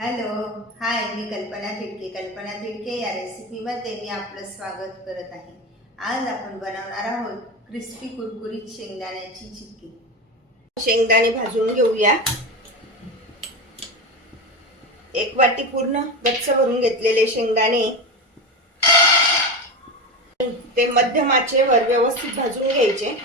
Hello hi मी कल्पना तिडके कल्पना तिडके या रेसिपीमध्ये मी आपलं स्वागत करत आहे. आज आपण बनवणार आहोत क्रिस्पी कुरकुरीत शेंगदाण्याची चिक्की शेंगदाणे भाजून घेऊया. एक वाटी पूर्ण गच्च भरून घेतलेले शेंगदाणे. ते मध्यम आचेवर व्यवस्थित भाजून घ्यायचे.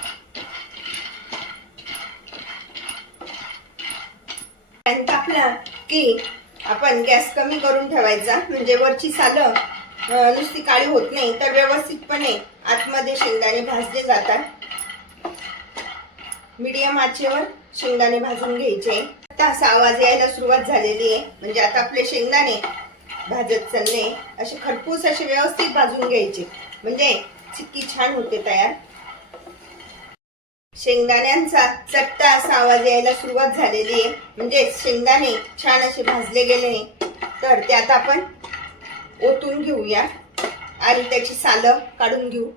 पॅन तापला की आपण गॅस कमी करून ठेवायचा. म्हणजे वरची सालं नुसती काळी होत नाही तर व्यवस्थितपणे आतमध्ये शेंगदाणे भाजले जातात. मीडियम आचेवर शेंगदाणे भाजून घ्यायचे. आता असा आवाज यायला सुरुवात झालेली आहे. म्हणजे आता आपले शेंगदाणे भाजत चालले. असे खरपूस असे व्यवस्थित भाजून घ्यायचे. म्हणजे चिक्की छान होते तयार. शेंगदाण्यांचा चट्टा असा आवाज यायला सुरुवात झालेली आहे. म्हणजे शेंगदाणे छान असे भाजले गेले तर त्यात आपण ओतून घेऊया आणि त्याची सालं काढून घेऊ.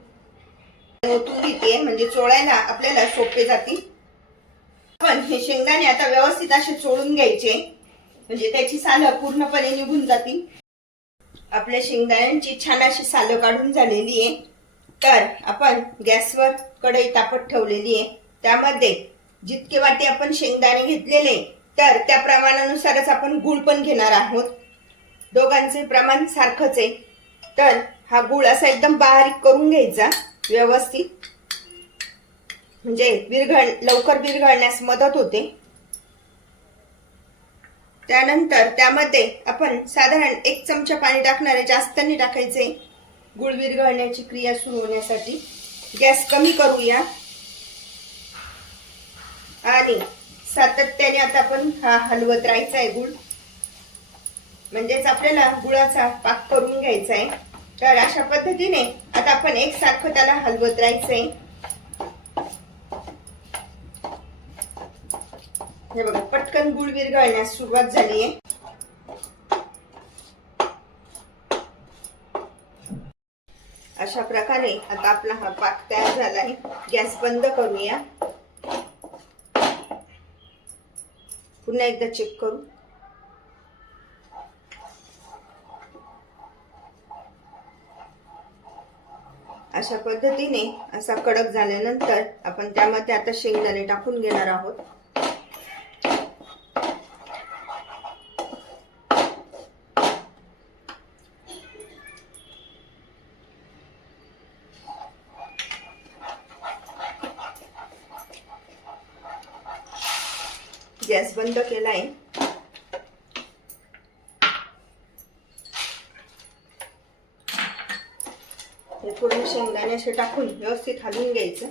ओतून घेते म्हणजे चोळायला आपल्याला सोपे जातील पण हे शेंगदाणे आता व्यवस्थित असे चोळून घ्यायचे. म्हणजे त्याची सालं पूर्णपणे निघून जातील. आपल्या शेंगदाण्यांची छान अशी सालं काढून झालेली आहे. तर आपण गॅसवर कढई तापत ठेवलेली आहे. त्यामध्ये जितके वाटी आपण शेंगदाणे घेतलेले तर त्या प्रमाणानुसारच आपण गुळ पण घेणार आहोत. दोघांचे प्रमाण सारखंच आहे. तर हा गुळ असा एकदम बारीक करून घ्यायचा व्यवस्थित. म्हणजे विरघळ लवकर विरघळण्यास मदत होते. त्यानंतर त्यामध्ये आपण साधारण एक चमचा पाणी टाकणार आहे. जास्त नाही टाकायचे. गुळ विरघळण्याची क्रिया सुरू होण्यासाठी गॅस कमी करूया. आणि सातत्याने आता आपण हा हलवत राहायचा आहे गुळ. म्हणजेच आपल्याला गुळाचा पाक करून घ्यायचा आहे तर अशा पद्धतीने आता आपण एकसारखं त्याला हलवत राहायचं आहे हे बघा पटकन गुळ विरघळण्यास सुरुवात झाली आहे अशा प्रकारे आता आपला हा पाक तयार झाला आहे. गॅस बंद करूया. पुन्हा एकदा चेक करू. अशा पद्धतीने असा कडक झाल्यानंतर आपण त्यामध्ये आता शेंगदाणे टाकून घेणार आहोत. गॅस बंद केलाय हे पूर्ण शेंगदाणे असे टाकून व्यवस्थित हलवून घ्यायचं.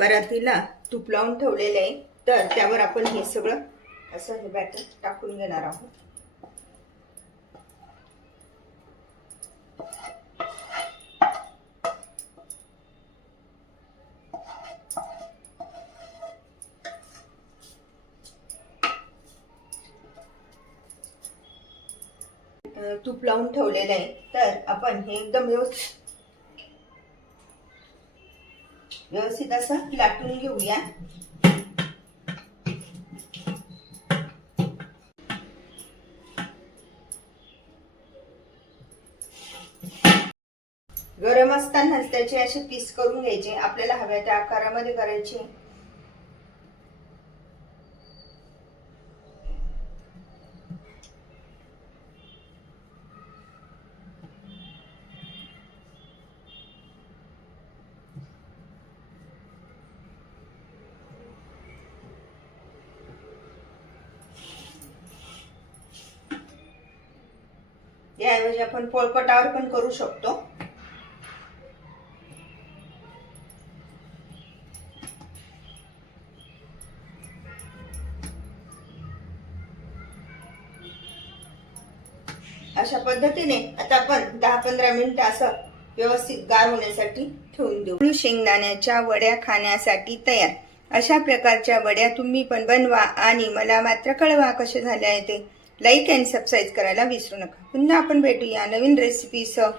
परातीला तूप लावून ठेवलेलं आहे. तर त्यावर आपण हे सगळं असं हे बॅटर टाकून घेणार आहोत. तूप लावून ठेवलेलं आहे. तर आपण हे एकदम व्यवस्थित व्यवस्थित असं लाटून घेऊया. गरम असतानाच त्याचे असे पीस करून घ्यायचे? आपल्याला हव्या त्या आकारामध्ये करायचे. याऐवजी आपण पोळपटावर पण करू शकतो. अशा पद्धतीने आता आपण दहा पंधरा मिनिटं असं व्यवस्थित गार होण्यासाठी ठेवून देऊ. शेंगदाण्याच्या वड्या खाण्यासाठी तयार. अशा प्रकारच्या वड्या तुम्ही पण बनवा आणि मला मात्र कळवा कसे झाले आहे ते. लाईक अँड सबस्क्राईब करायला विसरू नका. पुन्हा आपण भेटूया नवीन रेसिपीसह